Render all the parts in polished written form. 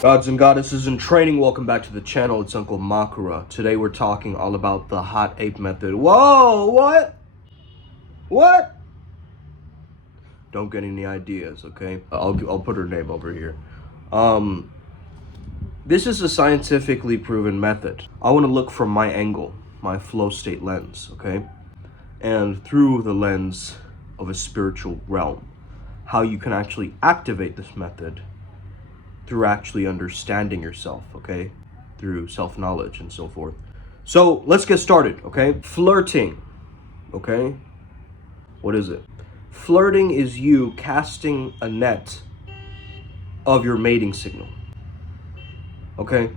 Gods and goddesses in training, welcome back to the channel. It's Uncle Makura. Today we're talking all about the hot ape method. Whoa, what? What? Don't get any ideas, okay? I'll put her name over here. This is a scientifically proven method. I want to look from my angle, my flow state lens, okay? And through the lens of a spiritual realm, how you can actually activate this method through actually understanding yourself, okay? Through self-knowledge and so forth. So let's get started, okay? Flirting, okay? What is it? Flirting is you casting a net of your mating signal, okay?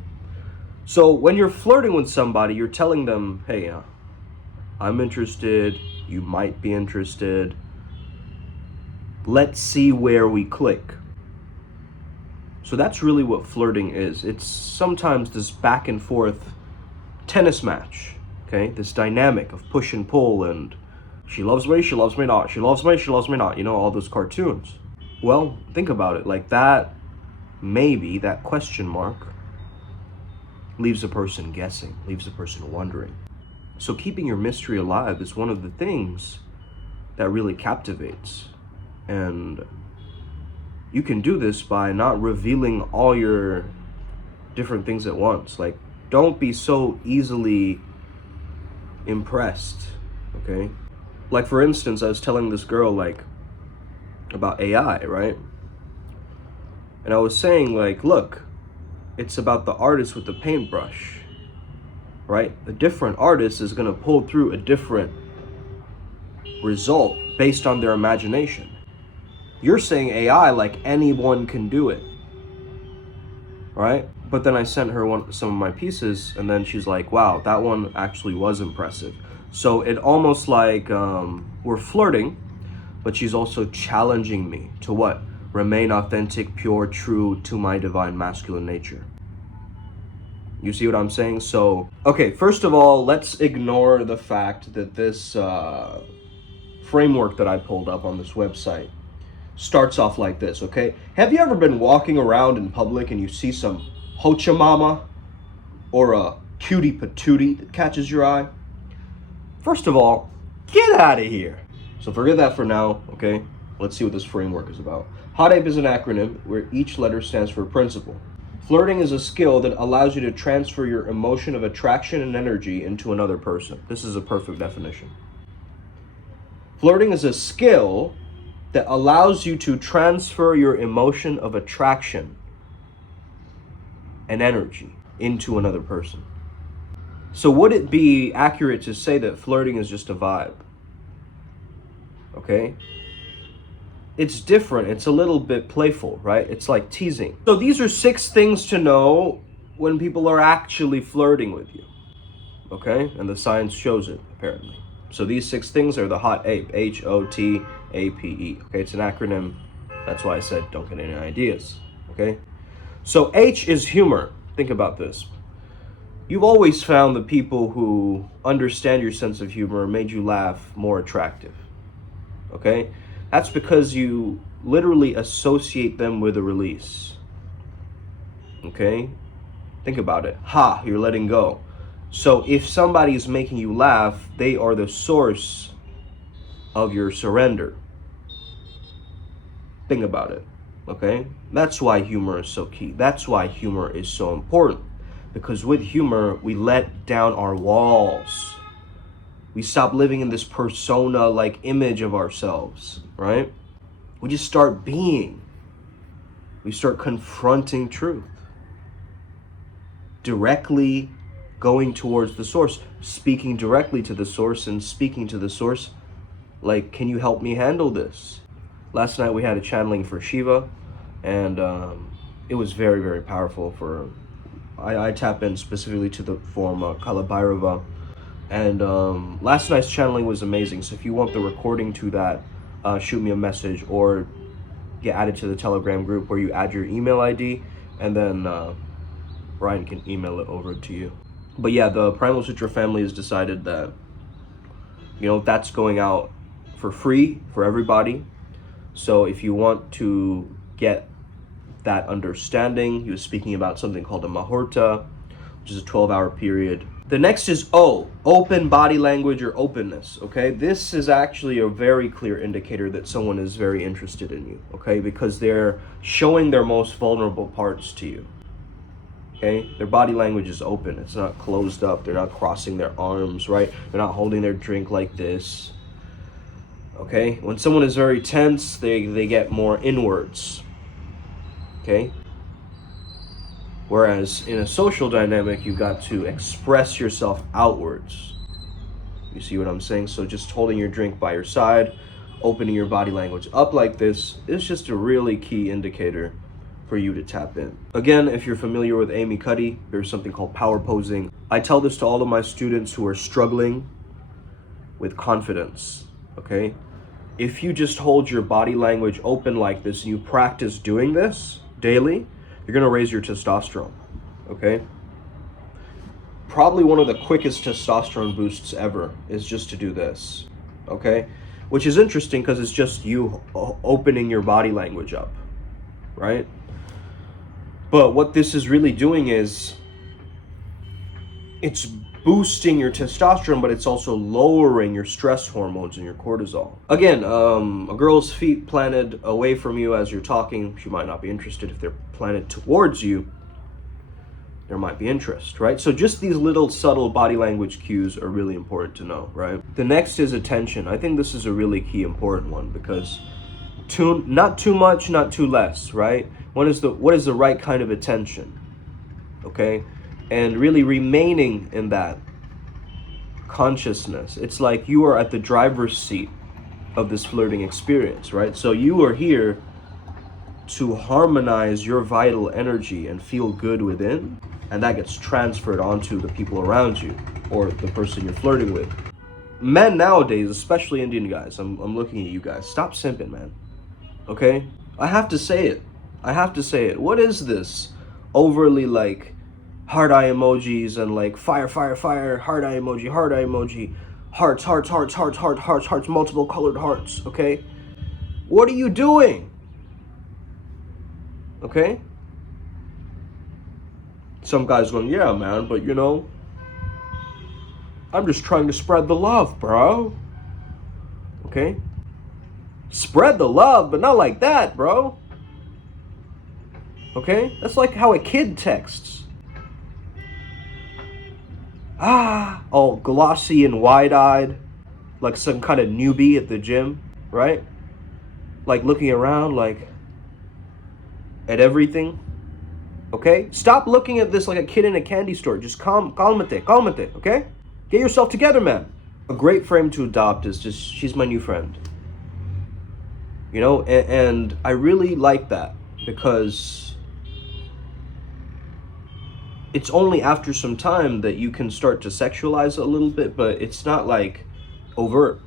So when you're flirting with somebody, you're telling them, hey, I'm interested, you might be interested. Let's see where we click. So that's really what flirting is. It's sometimes this back and forth tennis match, okay? This dynamic of push and pull and she loves me not, she loves me not, you know, all those cartoons. Well, think about it, like that, maybe, that question mark leaves a person guessing, leaves a person wondering. So keeping your mystery alive is one of the things that really captivates. And you can do this by not revealing all your different things at once. Like, don't be so easily impressed, okay? Like, for instance, I was telling this girl, like, about AI, right? And I was saying, like, look, it's about the artist with the paintbrush, right? A different artist is gonna pull through a different result based on their imagination. You're saying AI like anyone can do it, right? But then I sent her some of my pieces, and then she's like, wow, that one actually was impressive. So it almost like we're flirting, but she's also challenging me to what? Remain authentic, pure, true to my divine masculine nature. You see what I'm saying? So, okay, first of all, let's ignore the fact that this framework that I pulled up on this website starts off like this, okay? Have you ever been walking around in public and you see some hocha mama or a cutie patootie that catches your eye? First of all, get out of here. So forget that for now, okay? Let's see what this framework is about. Hot ape is an acronym where each letter stands for a principle. Flirting is a skill that allows you to transfer your emotion of attraction and energy into another person. This is a perfect definition. Flirting is a skill that allows you to transfer your emotion of attraction and energy into another person. So would it be accurate to say that flirting is just a vibe? Okay? It's different. It's a little bit playful, right? It's like teasing. So these are 6 things to know when people are actually flirting with you. Okay? And the science shows it, apparently. So these 6 things are the hot ape, HOTAPE. Okay, it's an acronym. That's why I said don't get any ideas. Okay, so H is humor. Think about this. You've always found the people who understand your sense of humor made you laugh more attractive. Okay, that's because you literally associate them with a release. Okay, think about it. Ha, you're letting go. So if somebody is making you laugh, they are the source of your surrender. Think about it, okay? That's why humor is so key. That's why humor is so important. Because with humor, we let down our walls. We stop living in this persona-like image of ourselves, right? We just start being. We start confronting truth. Directly going towards the source, speaking directly to the source and speaking to the source like, can you help me handle this? Last night we had a channeling for Shiva, and it was very, very powerful. I tap in specifically to the form Kalabhairava, and last night's channeling was amazing. So if you want the recording to that, shoot me a message or get added to the Telegram group where you add your email ID, and then Ryan can email it over to you. But yeah, the Primal Sutra family has decided that, you know, that's going out for free for everybody. So if you want to get that understanding, he was speaking about something called a mahurta, which is a 12-hour period. The next is open body language or openness, okay? This is actually a very clear indicator that someone is very interested in you, okay? Because they're showing their most vulnerable parts to you, okay? Their body language is open. It's not closed up. They're not crossing their arms, right? They're not holding their drink like this, okay? When someone is very tense, they get more inwards, okay? Whereas in a social dynamic, you've got to express yourself outwards. You see what I'm saying? So just holding your drink by your side, opening your body language up like this is just a really key indicator for you to tap in. Again, if you're familiar with Amy Cuddy, there's something called power posing. I tell this to all of my students who are struggling with confidence, okay? If you just hold your body language open like this and you practice doing this daily, you're gonna raise your testosterone, okay? Probably one of the quickest testosterone boosts ever is just to do this, okay? Which is interesting because it's just you opening your body language up, right? But what this is really doing is it's boosting your testosterone, but it's also lowering your stress hormones and your cortisol. Again, a girl's feet planted away from you as you're talking, she might not be interested. If they're planted towards you, there might be interest, right? So just these little subtle body language cues are really important to know, right? The next is attention. I think this is a really key important one because not too much, not too less, right? What is the right kind of attention, okay? And really remaining in that consciousness. It's like you are at the driver's seat of this flirting experience, right? So you are here to harmonize your vital energy and feel good within, and that gets transferred onto the people around you or the person you're flirting with. Men nowadays, especially Indian guys, I'm looking at you guys, stop simping, man, okay? I have to say it. What is this overly like heart eye emojis and like fire, heart eye emoji, hearts, multiple colored hearts, okay? What are you doing? Okay? Some guys going, yeah, man, but you know, I'm just trying to spread the love, bro. Okay? Spread the love, but not like that, bro. Okay? That's like how a kid texts. All glossy and wide-eyed, like some kind of newbie at the gym, right? Like looking around, like at everything. Okay? Stop looking at this like a kid in a candy store. Just calmate, okay? Get yourself together, man. A great frame to adopt is just, she's my new friend. You know, and I really like that because it's only after some time that you can start to sexualize a little bit, but it's not like overt,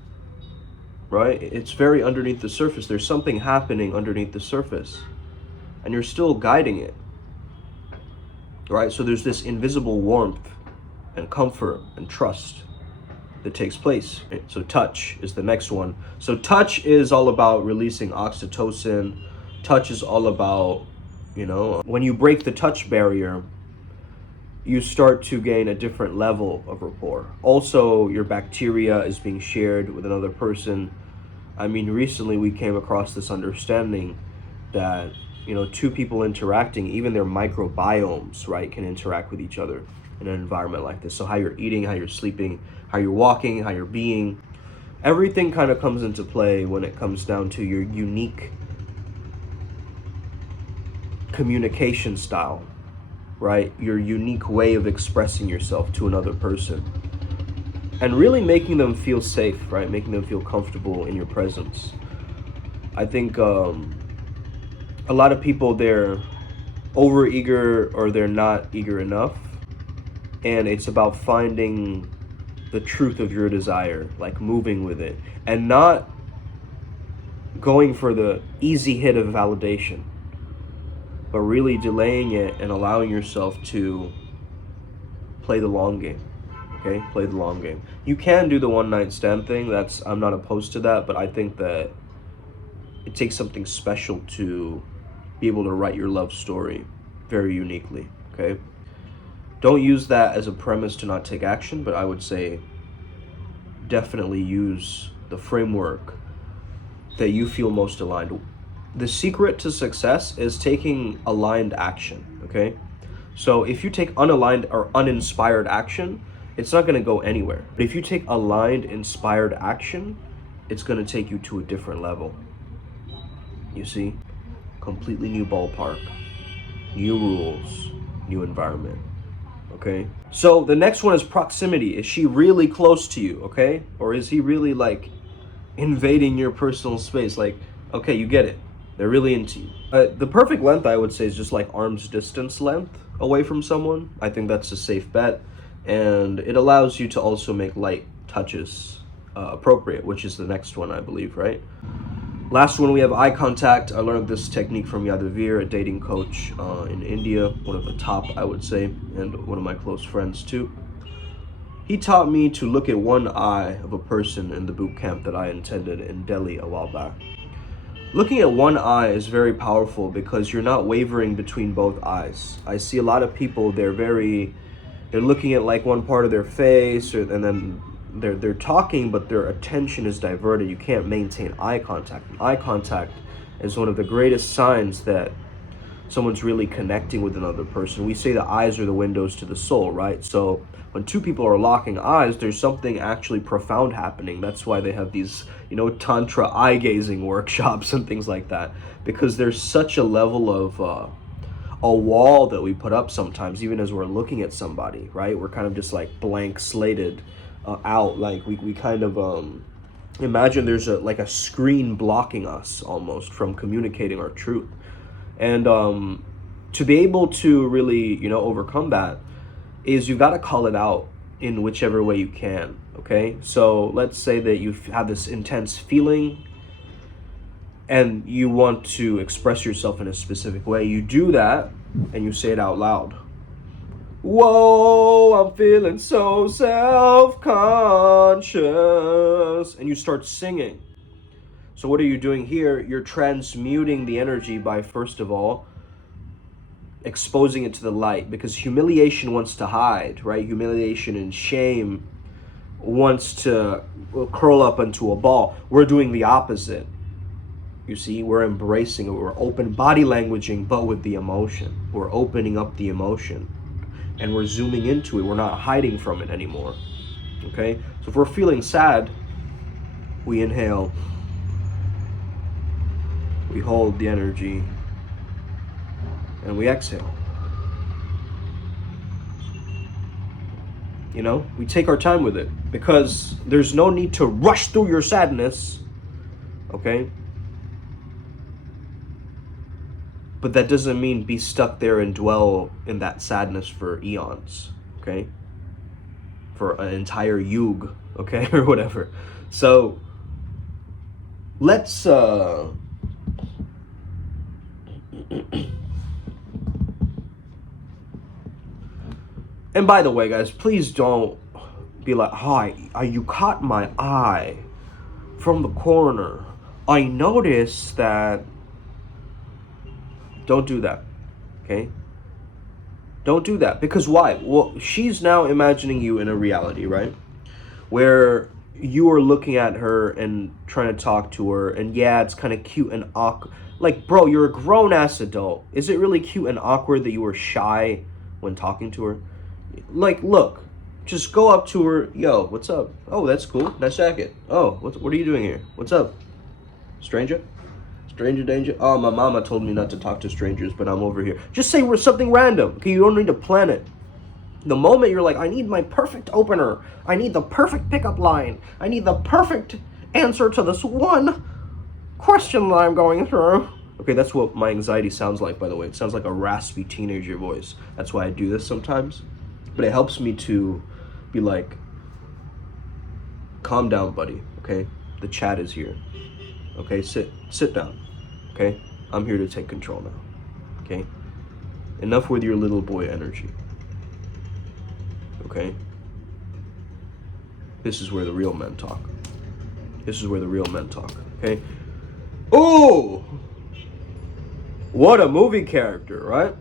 right? It's very underneath the surface. There's something happening underneath the surface, and you're still guiding it, right? So there's this invisible warmth and comfort and trust that takes place. So touch is the next one. So touch is all about releasing oxytocin. Touch is all about, you know, when you break the touch barrier, you start to gain a different level of rapport. Also, your bacteria is being shared with another person. I mean, recently we came across this understanding that, you know, two people interacting, even their microbiomes, right, can interact with each other in an environment like this. So how you're eating, how you're sleeping, how you're walking, how you're being, everything kind of comes into play when it comes down to your unique communication style, right? Your unique way of expressing yourself to another person and really making them feel safe, right? Making them feel comfortable in your presence. I think a lot of people, they're over eager or they're not eager enough. And it's about finding the truth of your desire, like moving with it and not going for the easy hit of validation, but really delaying it and allowing yourself to play the long game, okay? Play the long game. You can do the one night stand thing. I'm not opposed to that, but I think that It takes something special to be able to write your love story very uniquely, okay? Don't use that as a premise to not take action, but I would say definitely use the framework that you feel most aligned. The secret to success is taking aligned action, okay? So if you take unaligned or uninspired action, it's not going to go anywhere. But if you take aligned, inspired action, it's going to take you to a different level. You see? Completely new ballpark, new rules, new environment. Okay? So the next one is proximity. Is she really close to you, okay? Or is he really like invading your personal space? Like, okay, you get it. They're really into you. The perfect length, I would say, is just like arm's distance length away from someone. I think that's a safe bet. And it allows you to also make light touches appropriate, which is the next one, I believe, right? Last one, we have eye contact. I learned this technique from Yadavir, a dating coach in India, one of the top, I would say, and one of my close friends too. He taught me to look at one eye of a person in the boot camp that I attended in Delhi a while back. Looking at one eye is very powerful because you're not wavering between both eyes. I see a lot of people, they're looking at like one part of their face, and then they're talking, but their attention is diverted. You can't maintain eye contact. And eye contact is one of the greatest signs that someone's really connecting with another person. We say the eyes are the windows to the soul, right? So when two people are locking eyes, there's something actually profound happening. That's why they have these, tantra eye gazing workshops and things like that, because there's such a level of a wall that we put up sometimes, even as we're looking at somebody, right? We're kind of just like blank slated out. Like we kind of imagine there's a screen blocking us almost from communicating our truth. And to be able to really, overcome that is you've got to call it out in whichever way you can, okay? So let's say that you have this intense feeling and you want to express yourself in a specific way. You do that and you say it out loud. Whoa, I'm feeling so self-conscious. And you start singing. So what are you doing here? You're transmuting the energy by, first of all, exposing it to the light, because humiliation wants to hide, right? Humiliation and shame wants to curl up into a ball. We're doing the opposite. You see, we're embracing it. We're open body languaging, but with the emotion. We're opening up the emotion and we're zooming into it. We're not hiding from it anymore. Okay? So if we're feeling sad, we inhale. We hold the energy and we exhale. We take our time with it because there's no need to rush through your sadness, okay? But that doesn't mean be stuck there and dwell in that sadness for eons, okay? For an entire yug, okay, or whatever. So let's and by the way, guys, please don't be like, hi, you caught my eye from the corner. I noticed that. Don't do that, okay? Don't do that. Because why? Well, she's now imagining you in a reality, right? Where you are looking at her and trying to talk to her, and yeah, it's kind of cute and awkward. Like, bro, you're a grown-ass adult. Is it really cute and awkward that you were shy when talking to her? Like, look, just go up to her. Yo, what's up? Oh, that's cool. Nice jacket. Oh, what are you doing here? What's up? Stranger? Stranger danger? Oh, my mama told me not to talk to strangers, but I'm over here. Just say something random, okay? You don't need to plan it. The moment you're like, I need my perfect opener. I need the perfect pickup line. I need the perfect answer to this one question that I'm going through. Okay, that's what my anxiety sounds like, by the way. It sounds like a raspy teenager voice. That's why I do this sometimes. But it helps me to be like, calm down, buddy, okay? The chat is here. Okay, sit down. Okay? I'm here to take control now. Okay? Enough with your little boy energy. Okay? This is where the real men talk. This is where the real men talk. Okay? Ooh, what a movie character, right?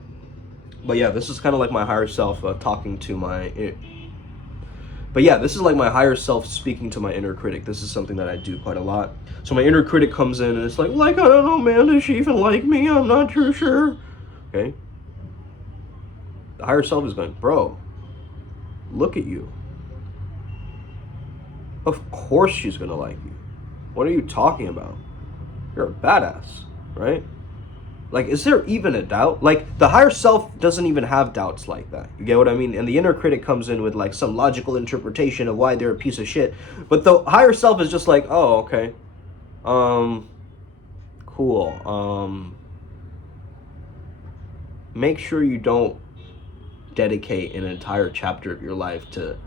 But yeah, this is kind of like my higher self talking to my. But yeah, this is like my higher self speaking to my inner critic. This is something that I do quite a lot. So my inner critic comes in and it's like, I don't know, man. Does she even like me? I'm not too sure. Okay. The higher self is going, bro, look at you. Of course she's gonna like you. What are you talking about? You're a badass, right? Like, is there even a doubt? Like, the higher self doesn't even have doubts like that. You get what I mean? And the inner critic comes in with, like, some logical interpretation of why they're a piece of shit. But the higher self is just like, oh, okay. Cool. Make sure you don't dedicate an entire chapter of your life to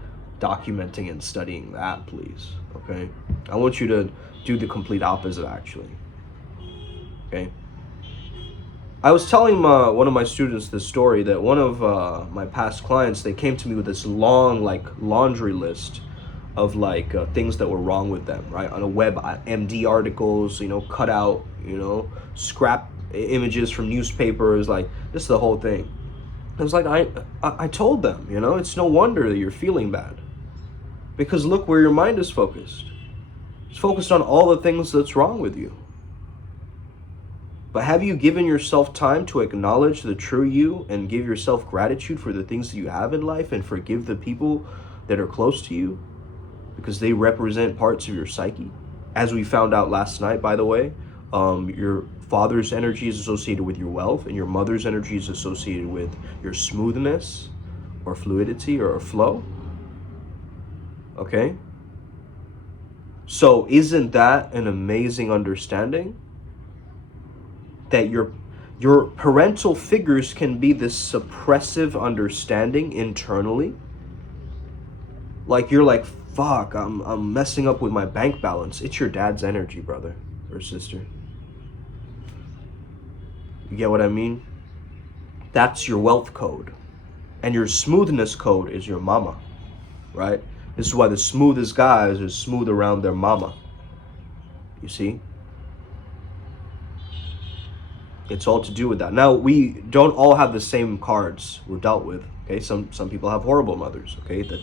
documenting and studying that, please. Okay? I want you to do the complete opposite, actually. Okay? I was telling one of my students this story that one of my past clients, they came to me with this long, like, laundry list of, like, things that were wrong with them, right? On a WebMD articles, cut out, scrap images from newspapers, like, just the whole thing. I was like, I told them, it's no wonder that you're feeling bad. Because look where your mind is focused. It's focused on all the things that's wrong with you. But have you given yourself time to acknowledge the true you and give yourself gratitude for the things that you have in life and forgive the people that are close to you because they represent parts of your psyche? As we found out last night, by the way, your father's energy is associated with your wealth and your mother's energy is associated with your smoothness or fluidity or flow. Okay? So isn't that an amazing understanding? That your parental figures can be this suppressive understanding internally. Like you're like, fuck, I'm messing up with my bank balance. It's your dad's energy, brother or sister. You get what I mean? That's your wealth code. And your smoothness code is your mama, right? This is why the smoothest guys are smooth around their mama. You see? It's all to do with that. Now, we don't all have the same cards we're dealt with, okay? Some people have horrible mothers, okay, that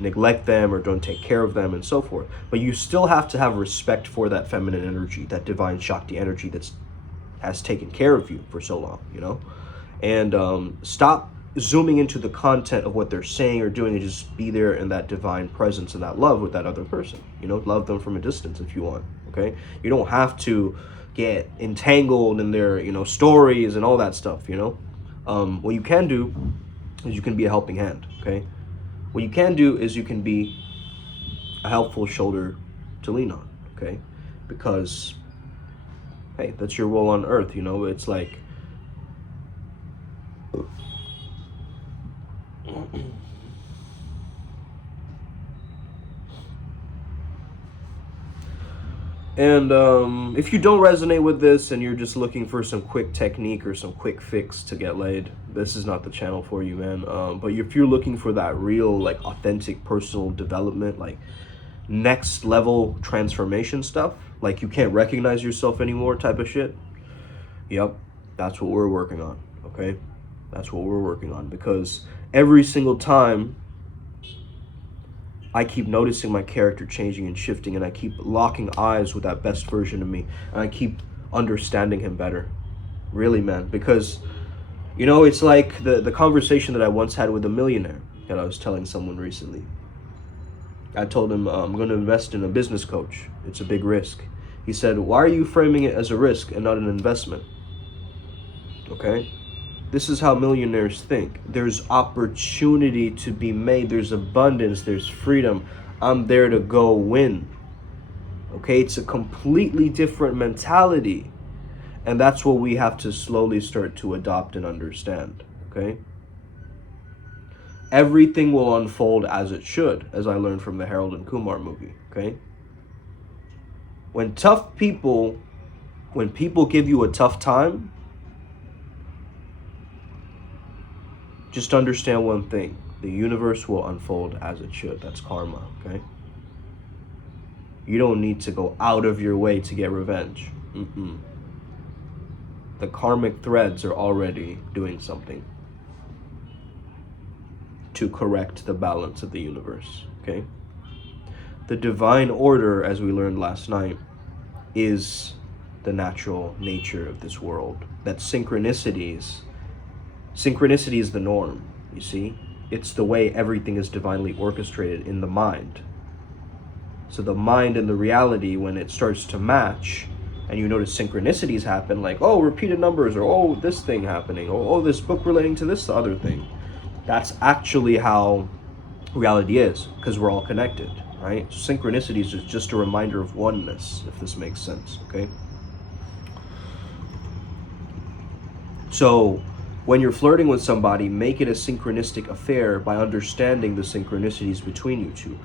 neglect them or don't take care of them and so forth. But you still have to have respect for that feminine energy, that divine Shakti energy has taken care of you for so long, And stop zooming into the content of what they're saying or doing and just be there in that divine presence and that love with that other person. Love them from a distance if you want, okay? You don't have to get entangled in their stories and all that stuff. What you can do is you can be a helping hand. Okay, what you can do is you can be a helpful shoulder to lean on. Okay, because hey, that's your role on earth. It's like And if you don't resonate with this and you're just looking for some quick technique or some quick fix to get laid, this is not the channel for you, man. But if you're looking for that real, like, authentic personal development, like next level transformation stuff, like you can't recognize yourself anymore type of shit, yep, that's what we're working on, okay? That's what we're working on, because every single time I keep noticing my character changing and shifting, and I keep locking eyes with that best version of me, and I keep understanding him better. Really, man, because, it's like the conversation that I once had with a millionaire that I was telling someone recently. I told him, I'm going to invest in a business coach. It's a big risk. He said, why are you framing it as a risk and not an investment? Okay? This is how millionaires think. There's opportunity to be made. There's abundance. There's freedom. I'm there to go win. Okay? It's a completely different mentality. And that's what we have to slowly start to adopt and understand. Okay? Everything will unfold as it should, as I learned from the Harold and Kumar movie. Okay? When people give you a tough time, just understand one thing. The universe will unfold as it should. That's karma, okay? You don't need to go out of your way to get revenge. The karmic threads are already doing something to correct the balance of the universe, okay? The divine order, as we learned last night, is the natural nature of this world. That synchronicity is the norm, you see? It's the way everything is divinely orchestrated in the mind. So the mind and the reality, when it starts to match, and you notice synchronicities happen, like, oh, repeated numbers, or oh, this thing happening, or oh, this book relating to this other thing. That's actually how reality is, because we're all connected, right? Synchronicities is just a reminder of oneness, if this makes sense, okay? So when you're flirting with somebody, make it a synchronistic affair by understanding the synchronicities between you two.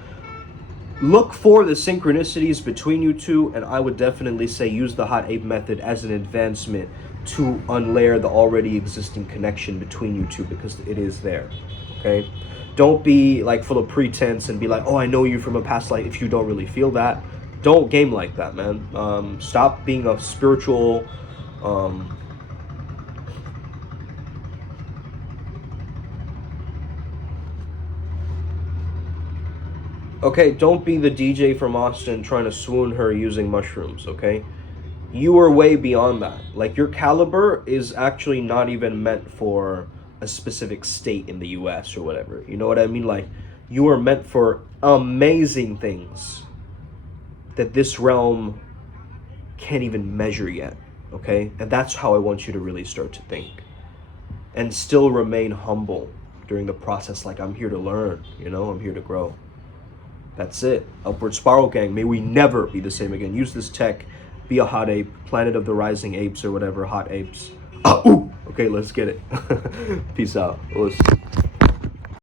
Look for the synchronicities between you two, and I would definitely say use the hot ape method as an advancement to unlayer the already existing connection between you two, because it is there, okay? Don't be like full of pretense and be like, oh, I know you from a past life, if you don't really feel that. Don't game like that, man. Stop being a spiritual okay, don't be the DJ from Austin trying to swoon her using mushrooms, okay? You are way beyond that. Like, your caliber is actually not even meant for a specific state in the US or whatever. You know what I mean? Like, you are meant for amazing things that this realm can't even measure yet, okay? And that's how I want you to really start to think. And still remain humble during the process, like, I'm here to learn, you know? I'm here to grow. That's it. Upward Spiral Gang. May we never be the same again. Use this tech. Be a hot ape. Planet of the Rising Apes or whatever. Hot apes. Okay, let's get it. Peace out.